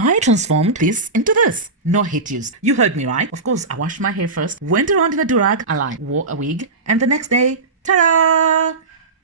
I transformed this into this. No hate use. You heard me right. Of course, I washed my hair first, went around in a durag, wore a wig, and the next day, ta-da!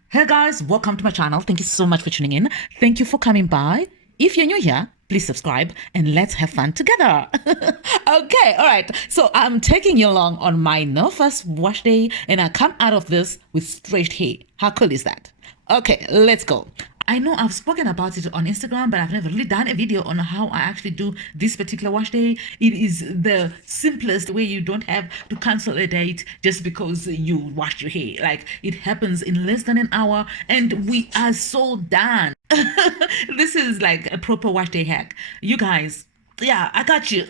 Hey guys, welcome to my channel. Thank you so much for tuning in. Thank you for coming by. If you're new here, please subscribe and let's have fun together. Okay, all right. So I'm taking you along on my first wash day, and I come out of this with straight hair. How cool is that? Okay, let's go. I know I've spoken about it on Instagram, but I've never really done a video on how I actually do this particular wash day. It is the simplest way. You don't have to cancel a date just because you washed your hair. Like, it happens in less than an hour and we are so done. This is like a proper wash day hack. You guys, yeah, I got you.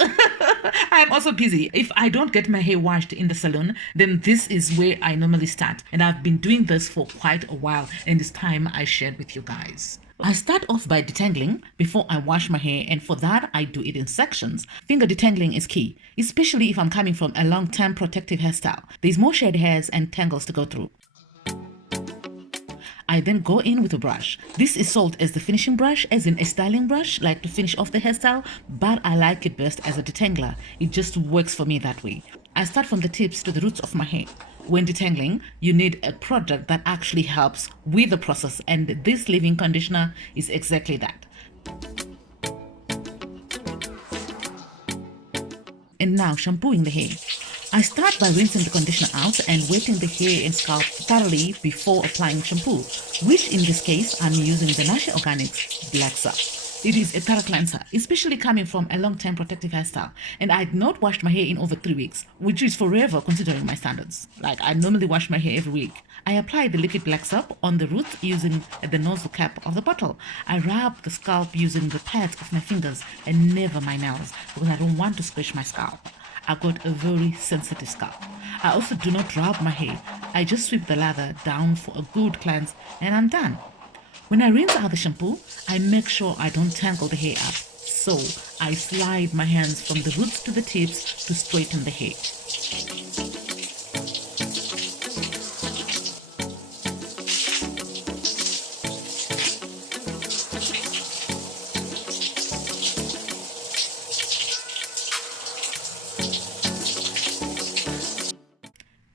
I'm also busy. If I don't get my hair washed in the salon, then this is where I normally start. And I've been doing this for quite a while, and it's time I shared with you guys. I start off by detangling before I wash my hair, and for that I do it in sections. Finger detangling is key, especially if I'm coming from a long-term protective hairstyle. There's more shed hairs and tangles to go through. I then go in with a brush. This is sold as the finishing brush, as in a styling brush, like to finish off the hairstyle, but I like it best as a detangler. It just works for me that way. I start from the tips to the roots of my hair. When detangling, you need a product that actually helps with the process, and this leave-in conditioner is exactly that. And now shampooing the hair. I start by rinsing the conditioner out and wetting the hair and scalp thoroughly before applying shampoo, which in this case I'm using the Nashi Organics Black Soap. It is a thorough cleanser, especially coming from a long-time protective hairstyle, and I had not washed my hair in over 3 weeks, which is forever considering my standards. Like, I normally wash my hair every week. I apply the liquid black soap on the roots using the nozzle cap of the bottle. I rub the scalp using the pads of my fingers and never my nails because I don't want to squish my scalp. I got a very sensitive scalp. I also do not rub my hair. I just sweep the lather down for a good cleanse and I'm done. When I rinse out the shampoo, I make sure I don't tangle the hair up. So I slide my hands from the roots to the tips to straighten the hair.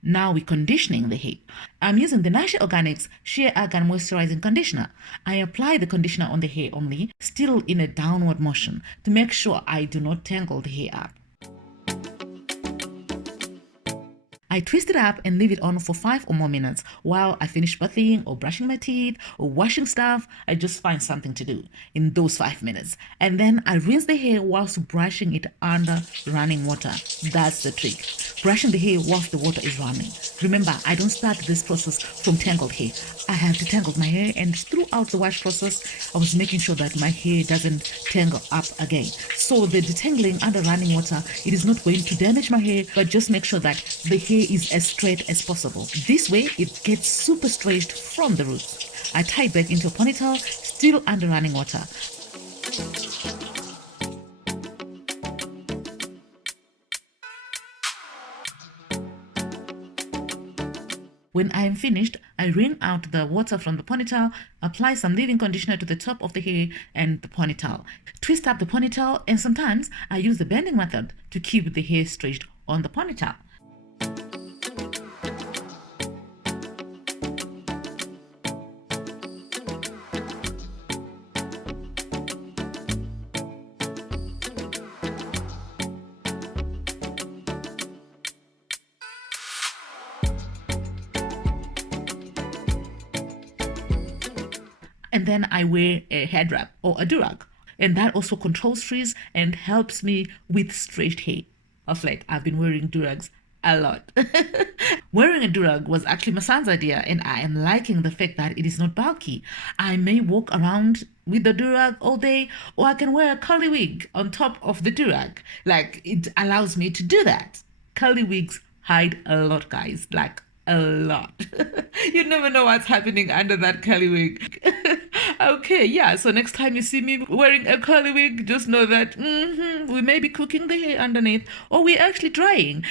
Now we're conditioning the hair. I'm using the Nashi Organics Sheer Argan Moisturizing Conditioner. I apply the conditioner on the hair only, still in a downward motion, to make sure I do not tangle the hair up. I twist it up and leave it on for 5 or more minutes while I finish bathing or brushing my teeth or washing stuff. I just find something to do in those 5 minutes. And then I rinse the hair whilst brushing it under running water. That's the trick. Brushing the hair whilst the water is running. Remember, I don't start this process from tangled hair. I have detangled my hair, and throughout the wash process, I was making sure that my hair doesn't tangle up again. So the detangling under running water, it is not going to damage my hair, but just make sure that the hair is as straight as possible. This way, it gets super straight from the roots. I tie it back into a ponytail, still under running water. When I am finished, I wring out the water from the ponytail, apply some leave-in conditioner to the top of the hair and the ponytail. Twist up the ponytail, and sometimes I use the bending method to keep the hair straight on the ponytail. And then I wear a head wrap or a durag. And that also controls frizz and helps me with straight hair. Of late, I've been wearing durags a lot. Wearing a durag was actually my son's idea, and I am liking the fact that it is not bulky. I may walk around with the durag all day, or I can wear a curly wig on top of the durag. Like, it allows me to do that. Curly wigs hide a lot, guys. Like, a lot. You never know what's happening under that curly wig. Okay, yeah, so next time you see me wearing a curly wig, just know that we may be cooking the hair underneath, or we're actually drying.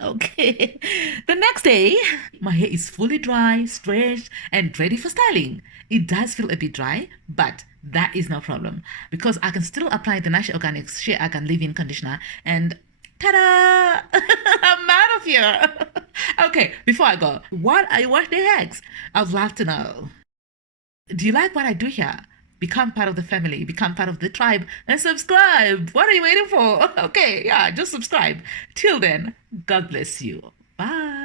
Okay. The next day, my hair is fully dry, stretched, and ready for styling. It does feel a bit dry, but that is no problem because I can still apply the Nash Organic Shea Agan Leave-In Conditioner and ta-da! I'm out of here. Okay, before I go, what are your Washday hacks? I would love to know. Do you like what I do here? Become part of the family, become part of the tribe, and subscribe. What are you waiting for? Okay, yeah, just subscribe. Till then, God bless you. Bye.